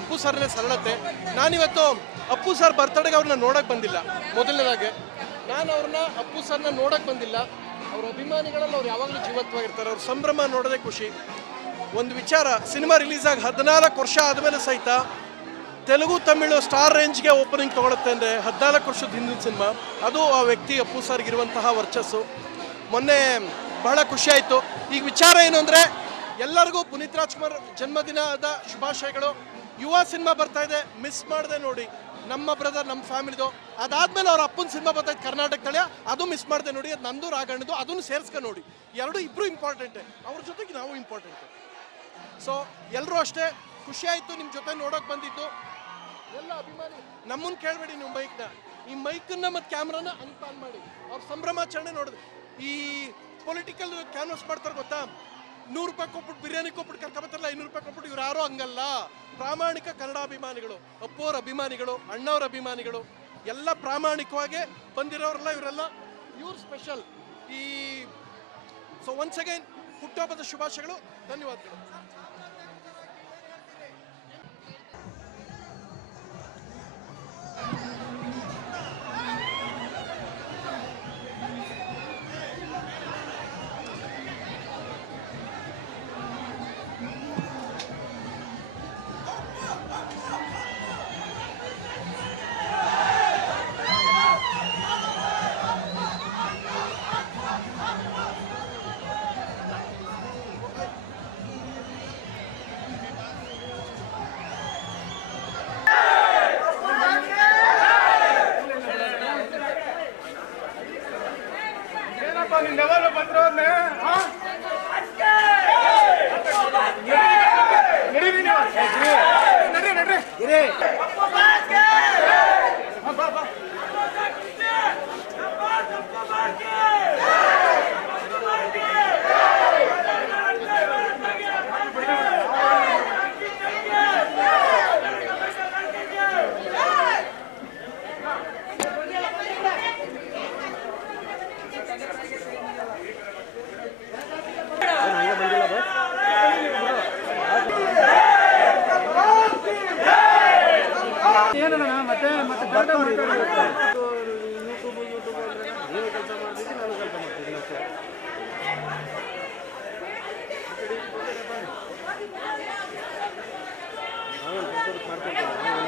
ಅಪ್ಪು ಸರ್ನ ಸರಳತೆ. ನಾನಿವತ್ತು ಅಪ್ಪು ಸರ್ ಬರ್ತಡೆಗೆ ಅವ್ರನ್ನ ನೋಡೋಕೆ ಬಂದಿಲ್ಲ. ಮೊದಲನೇದಾಗೆ ನಾನು ಅವ್ರನ್ನ ಅಪ್ಪು ಸರ್ನ ನೋಡೋಕೆ ಬಂದಿಲ್ಲ. ಅವ್ರ ಅಭಿಮಾನಿಗಳಲ್ಲಿ ಅವ್ರು ಯಾವಾಗಲೂ ಜೀವಂತವಾಗಿರ್ತಾರೆ. ಅವ್ರ ಸಂಭ್ರಮ ನೋಡೋದೇ ಖುಷಿ. ಒಂದು ವಿಚಾರ, ಸಿನಿಮಾ ರಿಲೀಸ್ ಆಗಿ 14 ವರ್ಷ ಆದಮೇಲೆ ಸಹಿತ ತೆಲುಗು ತಮಿಳು ಸ್ಟಾರ್ ರೇಂಜ್ಗೆ ಓಪನಿಂಗ್ ತೊಗೊಳುತ್ತೆ ಅಂದರೆ 14 ವರ್ಷದ ಹಿಂದಿನ ಸಿನಿಮಾ. ಅದು ಆ ವ್ಯಕ್ತಿ ಅಪ್ಪು ಸರ್ಗಿರುವಂತಹ ವರ್ಚಸ್ಸು. ಮೊನ್ನೆ ಬಹಳ ಖುಷಿ ಆಯಿತು. ಈಗ ವಿಚಾರ ಏನು ಅಂದರೆ, ಎಲ್ಲರಿಗೂ ಪುನೀತ್ ರಾಜ್ಕುಮಾರ್ ಜನ್ಮದಿನದ ಶುಭಾಶಯಗಳು. ಯುವ ಸಿನಿಮಾ ಬರ್ತಾ ಇದೆ, ಮಿಸ್ ಮಾಡದೆ ನೋಡಿ. ನಮ್ಮ ಬ್ರದರ್, ನಮ್ಮ ಫ್ಯಾಮಿಲಿದು. ಅದಾದಮೇಲೆ ಅವ್ರ ಅಪ್ಪನ ಸಿನಿಮಾ ಬರ್ತಾಯಿತ್ತು ಕರ್ನಾಟಕ ತಳಿಯ, ಅದು ಮಿಸ್ ಮಾಡದೆ ನೋಡಿ. ಅದು ನಂದು ರಾಘಣ್ಣದು, ಅದನ್ನು ಸೇರಿಸ್ಕೊಂಡು ನೋಡಿ. ಇಬ್ಬರು ಇಂಪಾರ್ಟೆಂಟೆ, ಅವ್ರ ಜೊತೆಗೆ ನಾವು ಇಂಪಾರ್ಟೆಂಟು. ಸೊ ಎಲ್ಲರೂ ಅಷ್ಟೇ ಖುಷಿ ಆಯಿತು ನಿಮ್ಮ ಜೊತೆ ನೋಡೋಕೆ ಬಂದಿದ್ದು. ಎಲ್ಲ ಅಭಿಮಾನಿ ನಮ್ಮನ್ನು ಕೇಳಬೇಡಿ, ನೀವು ಮೈಕ್ನ, ಈ ಮೈಕನ್ನು ಮತ್ತು ಕ್ಯಾಮ್ರಾನ ಆನ್ ಮಾಡಿ ಅವ್ರ ಸಂಭ್ರಮಾಚರಣೆ ನೋಡಿದೆ. ಈ ಪೊಲಿಟಿಕಲ್ ಕ್ಯಾನ್ವಸ್ ಮಾಡ್ತಾರೆ ಗೊತ್ತಾ, 100 ರೂಪಾಯಿ ಕೊಟ್ಬಿಟ್ಟು ಬಿರಿಯಾನಿ ಕೊಟ್ಬಿಟ್ಟು ಕರ್ಕೊಬತ್ತಾರಲ್ಲ, 500 ರೂಪಾಯಿ ಕೊಟ್ಬಿಟ್ಟು. ಇವ್ರು ಯಾರೋ ಹಂಗಲ್ಲ, ಪ್ರಾಮಾಣಿಕ ಕನ್ನಡ ಅಭಿಮಾನಿಗಳು, ಅಪ್ಪೋರ ಅಭಿಮಾನಿಗಳು, ಅಣ್ಣವ್ರ ಅಭಿಮಾನಿಗಳು, ಎಲ್ಲ ಪ್ರಾಮಾಣಿಕವಾಗಿ ಬಂದಿರೋರೆಲ್ಲ ಇವರೆಲ್ಲ. ಇವ್ರು ಸ್ಪೆಷಲ್. ಸೊ ಒನ್ಸ್ ಅಗೈನ್ ಹುಟ್ಟುಹಬ್ಬದ ಶುಭಾಶಯಗಳು, ಧನ್ಯವಾದಗಳು. ಮಾಡ್ತೀನಿ